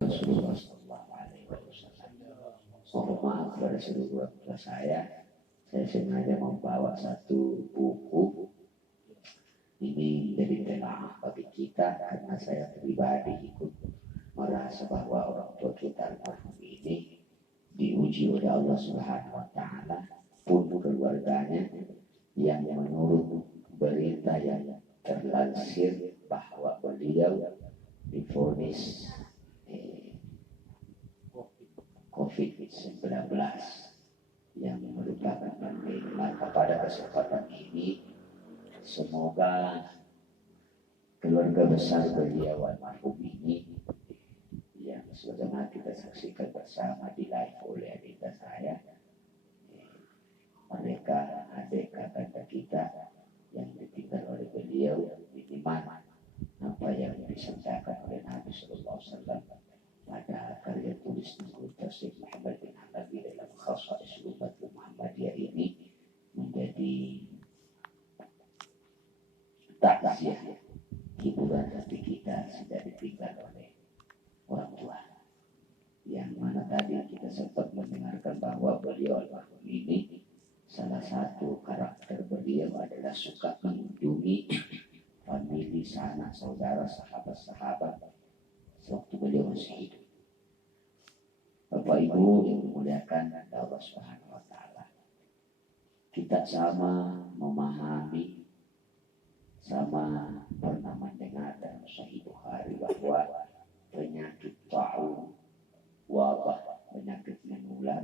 Rasulullah Sallallahu Alaihi Wasallam. Mohon maaf kepada seluruh keluarga saya sengaja membawa satu buku ini jadi telaah bagi kita karena saya pribadi ikut merasa bahwa orang tua kita almarhum ini diuji oleh Allah Subhanahu Wa Taala pun keluarganya yang menurut berita yang terlansir bahwa beliau divonis COVID-19 yang merupakan pandemi. Maka pada kesempatan ini semoga keluarga besar beliau almarhum ini yang sebagaimana kita saksikan bersama di live oleh adik saya, mereka adik kakak kita yang ditinggal oleh beliau minimal apa yang disampaikan oleh Nabi Sallallahu Alaihi Wasallam pada karya tulis Syekh Muhammad bin Hanafi dalam khasa'is umat Muhammadiyah ini menjadi takziah hiburan hati kita sudah ditinggal oleh orang tua. Yang mana tadi kita sempat mendengarkan bahwa beliau almarhum ini salah satu karakter beliau adalah suka mengunjungi famili, sanak saudara, sahabat-sahabat sewaktu beliau masih hidup. Bapak Ibu yang dimuliakan Allah Subhanahu Wa Taala, kita sama memahami, sama pernah mendengar dalam Sahih Bukhari bahwa penyakit ta'un, wabah, penyakit menular,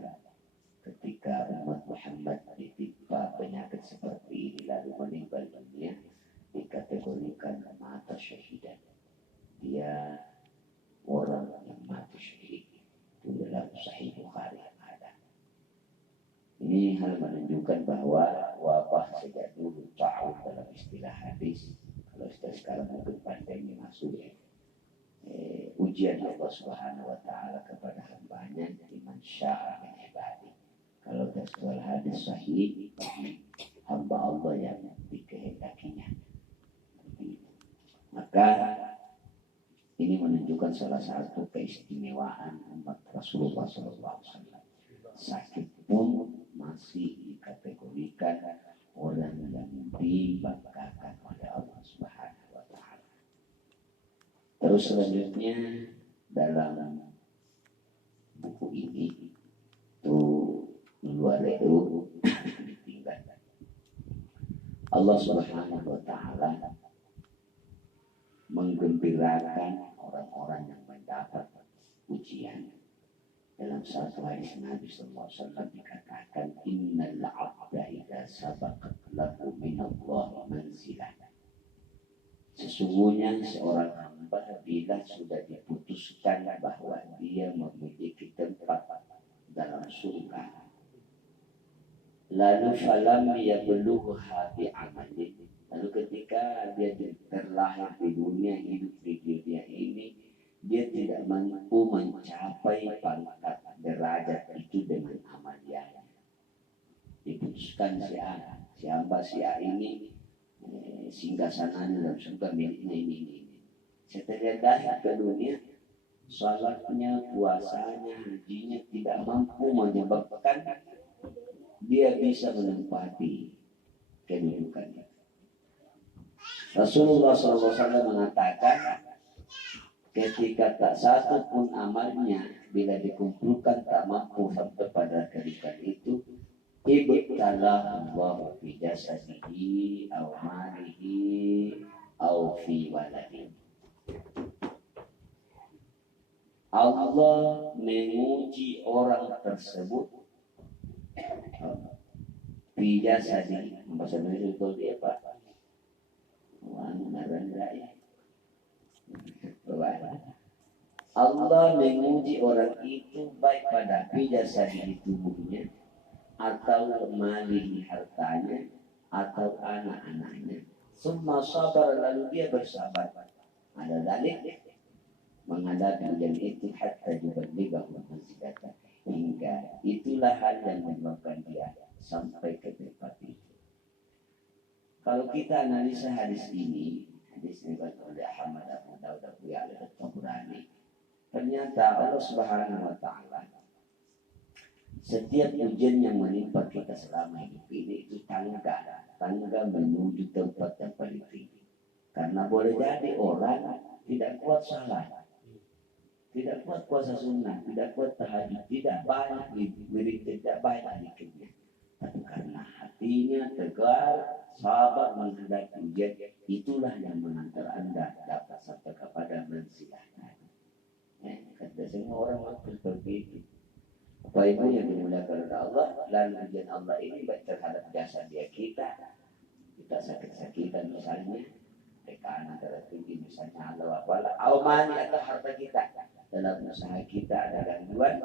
ketika umat Muhammad ditimpa penyakit seperti ini lalu meninggal dunia, dikategorikan mata syahidan. Dia orang yang mati syahid. Itu dalam Sahih Bukhari yang ada. Ini hal menunjukkan bahwa wabah sejak dulu ta'un dalam istilah hadis, kalau istilah sekarang mungkin pandemi masuk ya. Ujian Allah Subhanahu Wa Taala kepada hambanya liman syaa min ibadi. Kalau dalam hadis sahih bagi hamba Allah yang dikehendakinya. Maka ini menunjukkan salah satu keistimewaan umat Rasulullah SAW. Sakit pun masih dikategorikan orang yang dibanggakan oleh Allah Subhanahu Wa Taala. Terus selanjutnya dalam buku ini itu luar itu ditinggal. Allah Subhanahu Wa Taala menggembirakan orang-orang yang mendapat ujian. Dalam satu hadis Nabi Sallallahu Alaihi Wasallam dikatakan, Innal 'abda idza sabaqat lahu min Allah manzilah. Sesungguhnya seorang hamba bila sudah diputuskan bahwa dia memiliki tempat dalam surga, lalu falam yablugha bi'amalin, lalu ketika dia terlahir di dunia, hidup di dunia ini, dia tidak mampu mencapai pangkat derajat itu dengan amalnya. Diputuskan si hamba ini singgasananya dalam surga miliknya ini. Setelah datang ke dunia, salatnya, puasanya, hajinya tidak mampu menyebabkan dia bisa menempati kedudukannya. Rasulullah SAW mengatakan, ketika tak satu pun amalnya bila dikumpulkan tak mampu sampai pada kedudukan itu, ibtalah Allah fi jasadihi aw malihi aw fi waladihi. Allah menguji orang tersebut fi jasadihi. Bahasa Indonesia itu dia apa? Allah menguji orang itu baik pada jasadi tubuhnya, atau mali hartanya, atau anak-anaknya. Summa sabar, lalu dia bersabar. Ada dalil menghadapi ujian itu hatta yuballighahu manzilata, hingga itulah hal yang menyebabkan dia sampai ke tempat itu. Kalau kita analisa hadis ini diriwayatkan oleh Ahmad, Abu Dawud, Abu Ya'la, Tabrani, Ternyata Allah Subhanahu wa taala setiap ujian yang menimpa kita selama hidup ini itu tangga menuju tempat yang paling tinggi. Karena boleh jadi orang tidak kuat salat, tidak kuat puasa sunnah, tidak kuat tahajud, tidak banyak wirid, tidak banyak zikirnya. Tapi karena hatinya tegar, sabar menghadapi ujian, itulah yang mengantar Anda dapat sampai kepada mensilakan. Kata semua orang waktu seperti itu. Bapak Ibu yang dimuliakan oleh Allah, lalu ujian Allah ini baik terhadap jasa dia kita sakit-sakitan misalnya, tekanan darah tinggi misalnya, Allah wa'ala, awmani atau harta kita, dalam usaha kita ada gangguan,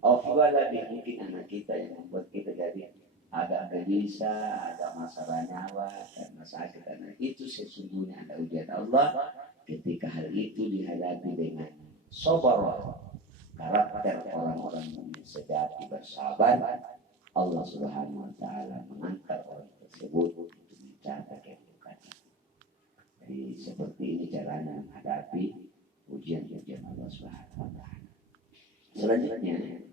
awfala mungkin anak kita yang membuat kita jadi agak gelisah, ada masalah nyawa, karena sakit, karena itu sesungguhnya ada ujian Allah. Ketika hal itu dihadapi dengan sabar, karakter orang-orang mukmin sejati bersabar, Allah Subhanahu wa taala mengangkat orang tersebut untuk mencapai kedudukan. Jadi seperti ini caranya menghadapi ujian-ujian Allah Subhanahu wa taala. Selanjutnya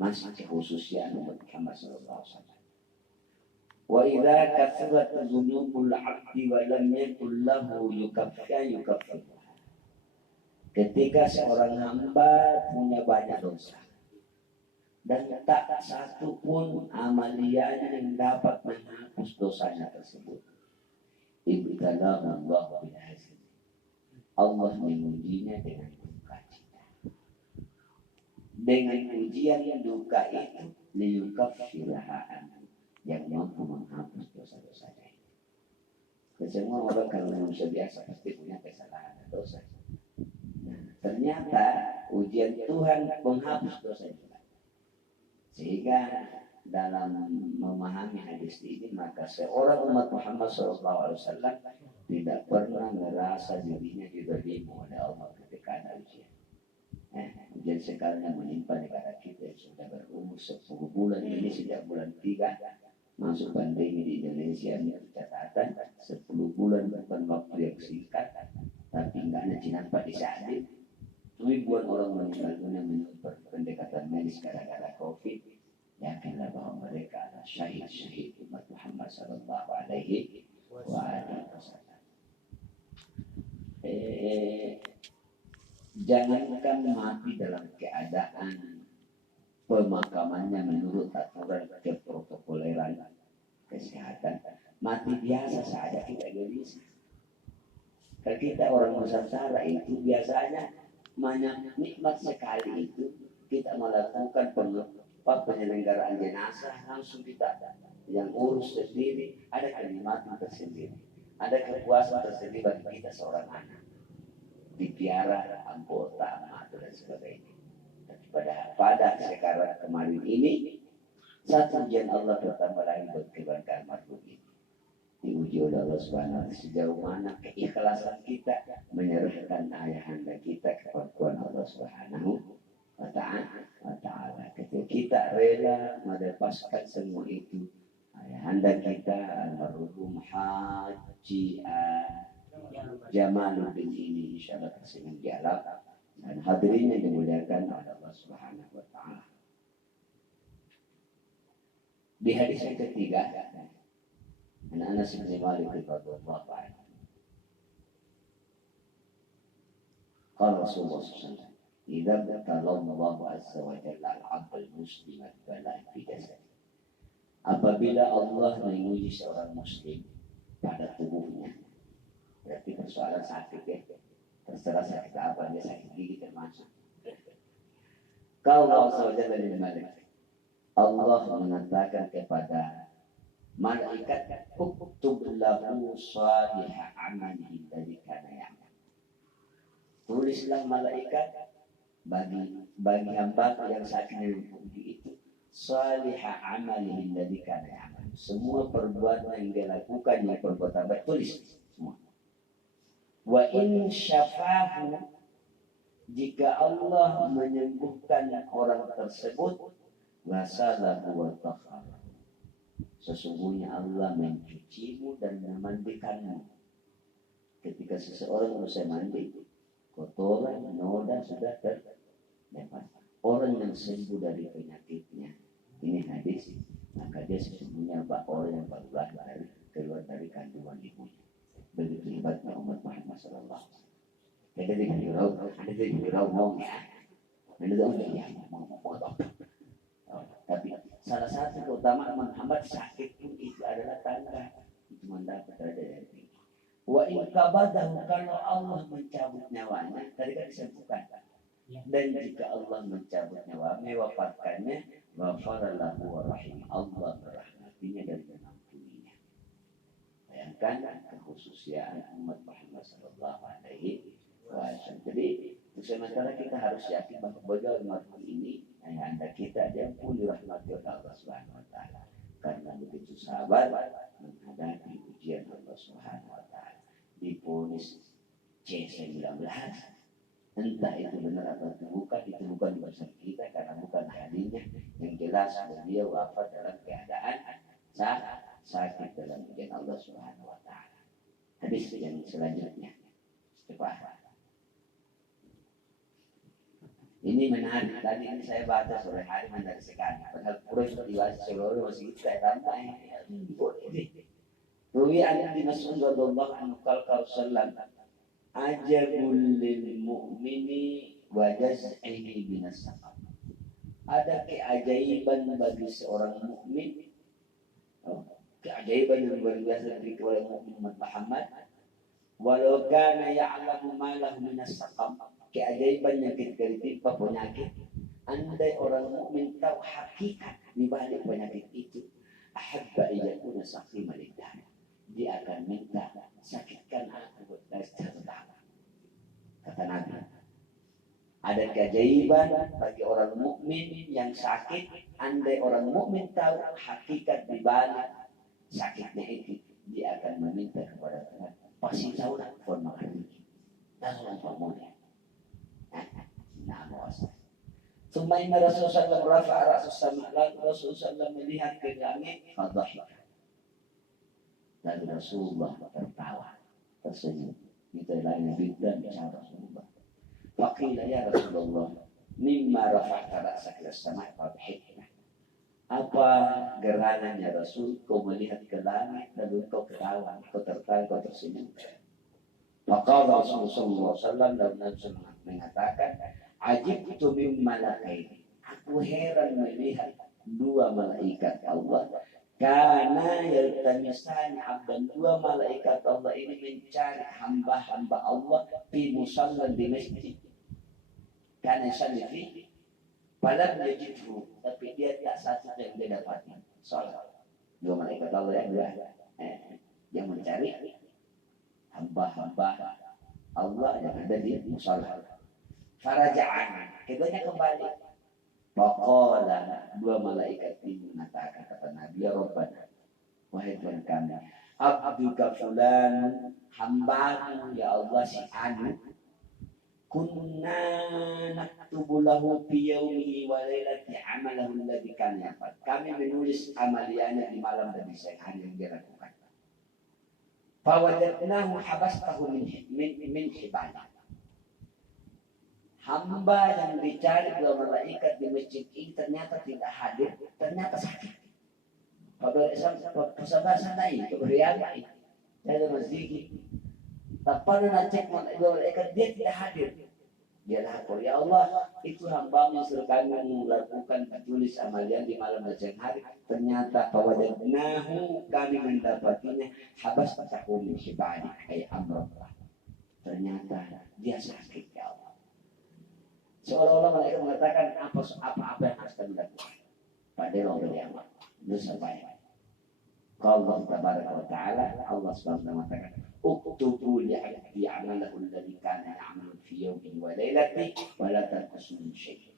masih khususnya Nabi Muhammad sallallahu alaihi wasallam. Wa idza kathurat dzunubul 'abdi wa lam yakul lahu yukaffir. Ketika seorang hamba punya banyak dosa dan tak satu pun amaliannya yang dapat menghapus dosanya tersebut, ibtalahu Allah bil hazn. Allah mengujinya dengan duka cita. Dengan ujian yang duka itu liyukaffiraha yang mampu menghapus dosa-dosanya. Semua orang kalau manusia biasa pasti punya kesalahan dan dosa. Ternyata ujian Tuhan menghapus dosa kita. Sehingga dalam memahami hadis ini, maka seorang umat Muhammad SAW tidak pernah merasa dirinya didolimi oleh Allah ketika ada ujian. Ujian sekarang yang menimpa negara kita yang sudah berumur 10 bulan ini, sejak bulan 3 masuk pandemi di Indonesia ini catatan 10 bulan, bukan waktu yang singkat, tapi enggak ada nampak di saat ini. Ribuan orang meninggal dunia menurut pendekatan medis gara-gara COVID. Yakinlah bahwa mereka adalah syahid-syahid umat Muhammad sallallahu alaihi wasallam. Jangankan mati dalam keadaan pemakamannya menurut aturan keprotokoleran kesehatan, mati biasa saja kita gelisah. Kalau kita orang Nusantara itu biasanya nikmat sekali itu kita melakukan penyelenggaraan jenazah, langsung kita yang urus sendiri, ada kenikmatan tersendiri, ada kepuasan tersendiri bagi kita seorang anak dipiara anggota amat dan sebagainya. Pada sekarang kemarin ini satu ujian Allah bertambah lagi buat keluarga almarhum ini. Diuji oleh Allah Subhanahu sejauh mana keikhlasan kita menyerahkan ayahanda kita kepada Allah Subhanahu wa ta'ala. Ketika kita rela melepaskan semua itu, ayahanda kita almarhum Haji Jamaluddin ini insyaallah kesini jalan dan hadirin yang dimuliakan oleh Allah Subhanahu wa ta'ala. Di hadis yang ketiga, Anas bin Malik radhiyallahu anhu, qala Rasulullah sallallahu alaihi wasallam, "Idza Allah azza wa jalla al-'abd al-muslim al-bala fi jasad." Apabila Allah menguji seorang muslim pada tubuhnya, berarti persoalan sakit ya, terserah sakit apa, dia sakit gigi termasuk. Kalau Allah azza wa jalla Allah mengatakan kepada malaikat, uktub lahu salihah amalihi alladhi kana ya'mal. Tulislah malaikat bagi hamba yang sakit dari itu salihah amalihi alladhi kana ya'mal. Semua perbuatan yang dia lakukan, yang perbuatan baik, tulis semua. Wa in syafahu, jika Allah menyembuhkan orang tersebut, wasalahu wa takhara, sesungguhnya Allah mencucimu dan memandikanmu. Ketika seseorang usai mandi, kotoran, noda sudah terlepas. Orang yang sembuh dari penyakitnya, ini hadis, maka dia sesungguhnya orang yang keluar dari kandungan ibunya. Begitu hebatnya umat Muhammad Sallallahu Alaihi Wasallam. Ada di jurau ngomong ya, ada ya mau tapi salah satu keutamaan Muhammad sakit pun itu adalah tanda itu mendapat derajat yang tinggi. Wa in kabadahu, kalau Allah mencabut nyawanya, tadi kan disebutkan. Dan jika Allah mencabut nyawa, mewafatkannya, ghafaralahu wa rahim, Allah merahmatinya dan mengampuninya. Bayangkan kekhususiaan umat Muhammad sallallahu alaihi wasallam. Jadi sementara kita harus yakin bahwa bagaimana ini anda kita diampuni rahmati Allah Subhanahu wa taala. Karena begitu sabar menghadapi ujian Allah Subhanahu wa taala. Diponis C19, entah itu benar atau itu bukan urusan kita karena bukan hadinya. Yang jelas beliau wafat dalam keadaan sakit dalam ujian Allah Subhanahu wa taala. Hadis yang selanjutnya. Cepat. Ini menarik, tadi ini saya baca sore hari menarik sekali. Padahal Quraisy diwasi seluruh masih saya tambah ini. Ruwi an Ibnu Mas'ud radhiyallahu anhu qala sallallahu ajabul lil mu'mini wa jaz'ihi binas saqam. Ada keajaiban bagi seorang mukmin. Keajaiban yang luar biasa dari oleh mukmin Muhammad. Walau kana ya'lamu ma lahu minas saqam. Keajaiban yang ketika ditimpa penyakit. Andai orang mukmin tahu hakikat di balik penyakit itu, ahabba iyakuna saqiman lidah. Dia akan minta sakitkan aku dari secara kata Nabi. Ada keajaiban bagi orang mukmin yang sakit. Andai orang mukmin tahu hakikat di balik sakitnya itu, dia akan meminta kepada Tuhan. Pasti tahu lah formal ini. Lalu formalnya. Nah, bos. Sumaina Rasulullah rafa'a Rasulullah lalu Rasulullah melihat ke langit, fadhahik. Lalu Rasulullah tertawa, tersenyum. Kita lain bid'ah bicara Rasulullah. Faqila ya Rasulullah, mimma rafa'ta ra'saka ila-sama' fadhahikna. Apa gerangannya Rasul, kau melihat ke langit lalu kau ketawa, kau tertawa, kau tersenyum. Maka Rasulullah SAW dalam mengatakan, ajibtu min malakaini. Aku heran melihat dua malaikat Allah. Karena yaltamisani abdan, dua malaikat Allah ini mencari hamba-hamba Allah di musallan di masjid. Karena sanifi padahal yajidhu, tapi dia tak satu yang dia dapatkan. Salat. Dua malaikat Allah yang mencari hamba-hamba Allah yang ada di musallah. Faraja'an, keduanya kembali. Faqala, dua malaikat ini mengatakan kata Nabi, ya Rabbana, wahai Tuhan kami, abduka fulan, hambamu ya Allah si anu, kunna naktubu lahu fi yawmihi wa lailati amalahu alladhi kana yaf'al. Kami menulis amaliannya di malam dan di siang hari yang dia lakukan. Fawajadnahu habastahu min hibana. Hamba yang dicari dua malaikat di masjid ini ternyata tidak hadir, ternyata sakit. Pada sahabat lain, kemudian dari masjid, tapi nanti malaikat dia tidak hadir. Dia lapor, ya Allah, itu hamba-Mu suruh kami melakukan tulis amalian di malam dan siang hari. Ternyata fawajadnahu, kami mendapatinya habastahu min hibana, ay amrullah. Ternyata dia sakit, ya Allah. Seolah-olah mereka mengatakan apa-apa yang harus kami lakukan. Padahal Allah yang dosa banyak. Kalau Allah Tabaraka wa Ta'ala, Allah SWT mengatakan, uktubu li'abdi amalahu alladhi kana ya'malu fi yawmihi wa lailati wa la tanqusu min syai'.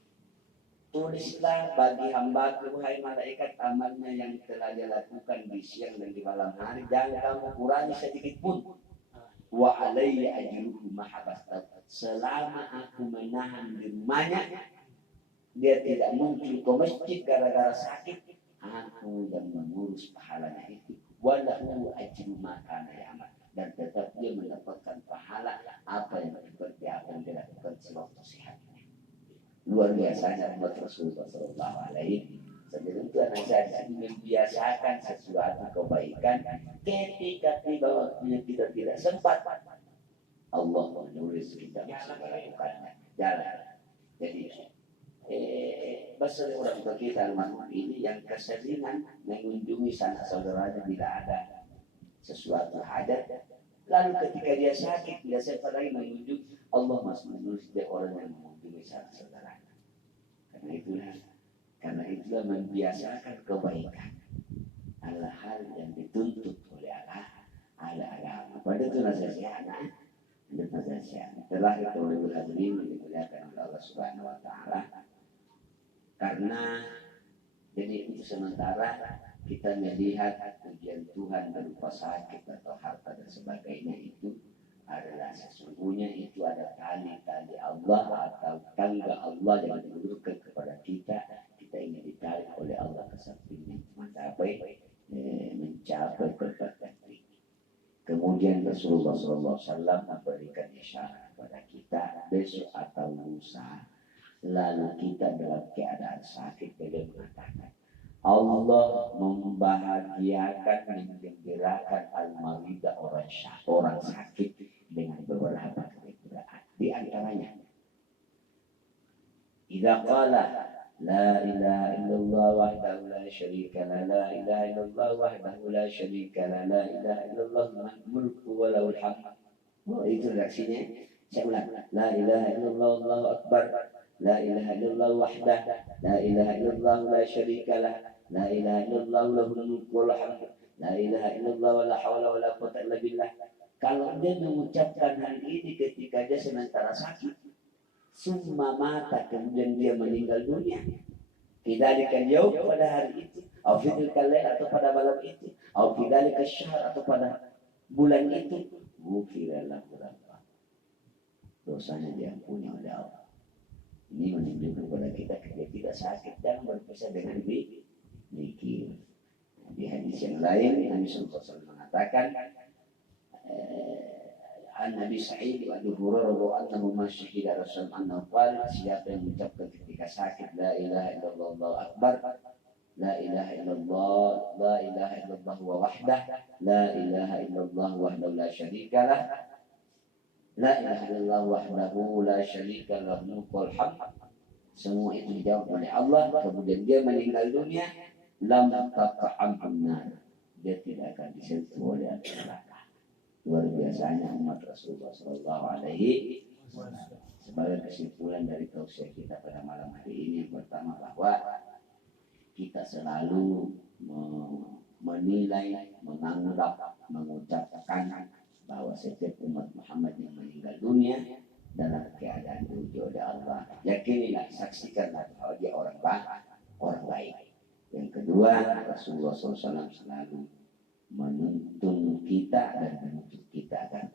Tulislah bagi hamba-Ku, wahai malaikat, amalnya yang telah dia lakukan di siang dan di malam hari, jangan kamu kurangi sedikit pun. Wa alayya ajruhu mahabastah. Selama aku menahan di rumahnya, dia tidak muncul ke masjid gara-gara sakit, aku yang mengurus pahalanya itu. Walahu ajru makana ya'mal. dan tetap dia mendapatkan pahala apa yang dilakukan sewaktu sehatnya. Luar biasanya umat Rasulullah Sallallahu Alaihi Wasallam itu anak membiasakan sesuatu kebaikan ketika tiba waktunya kita tidak sempat, Allah menulis kita masih melakukannya jalan. Jadi bahasa orang tua kita almarhum ini yang keseringan mengunjungi sanak saudaranya bila ada sesuatu hajat, lalu ketika dia sakit tidak sempat lagi mengunjungi, Allah masih menulis dia orang yang mengunjungi sanak saudaranya. Karena itulah membiasakan kebaikan adalah hal yang dituntut oleh Allah agama. Pada itu nasihatnya telah kita oleh berhadirin dimuliakan oleh Allah Subhanahu Wa Taala. Karena jadi itu sementara kita melihat ujian Tuhan berupa sakit atau harta dan sebagainya itu adalah sesungguhnya itu ada tali-tali Allah atau tangga Allah yang diberikan kepada kita. Kita ingin ditarik oleh Allah ke sampingnya mencapai keberkatan. Kemudian Rasulullah SAW memberikan isyarat kepada kita besok atau lusa, lalu kita dalam keadaan sakit, beliau mengatakan Allah membahagiakan, menggembirakan al-maridah orang sakit dengan beberapa kegembiraan. Di antaranya, idza qala la ilaha illallah wahdahu la syarika la ilaha illallah wahdahu la syarika la ilaha illallah mulku wa lahul hamd. Oh, itu reaksinya. Saya ulang. La ilaha illallah Allahu akbar. La ilaha illallah wahdah. La ilaha illallah la syarika la ilaha illallah lahul mulku wa lahul hamd. La ilaha illallah wa la haula wa la quwwata illa billah. Kalau dia mengucapkan hal ini ketika dia sementara sakit, summa mata, kemudian dia meninggal dunia, fidzalika yaum, pada hari itu, atau fidzalika lail, atau pada malam itu, atau fidzalika syahr, atau pada bulan itu, ghufira lahu dosanya diampuni oleh Allah. Ini menunjukkan kepada kita ketika kita sakit dan berpisah dengan zikir. Di hadis yang lain Nabi sallallahu alaihi wasallam mengatakan An-Nabi Sa'id wa Abu Hurairah annahu ma syahida Rasul annahu qala, siapa yang mengucapkan ketika sakit la ilaha illallah Allahu akbar, la ilaha illallah, la ilaha illallah wa wahdah, la ilaha illallah wahdahu la syarika lah, la ilaha illallah wahdahu la syarika lahu wal hamd, semua itu dijawab oleh Allah. Kemudian dia meninggal dunia, lam taqa'am nar, dia tidak akan disentuh oleh neraka. Luar biasanya umat Rasulullah Sallallahu Alaihi Wasallam. Sebagai kesimpulan dari tausiah kita pada malam hari ini, yang pertama bahwa kita selalu menilai, menganggap, mengucapkan bahwa setiap umat Muhammad yang meninggal dunia dalam keadaan diuji oleh Allah, yakinilah, saksikanlah bahwa dia orang baik. Yang kedua, Rasulullah SAW selalu menuntun kita dan menuntut kita akan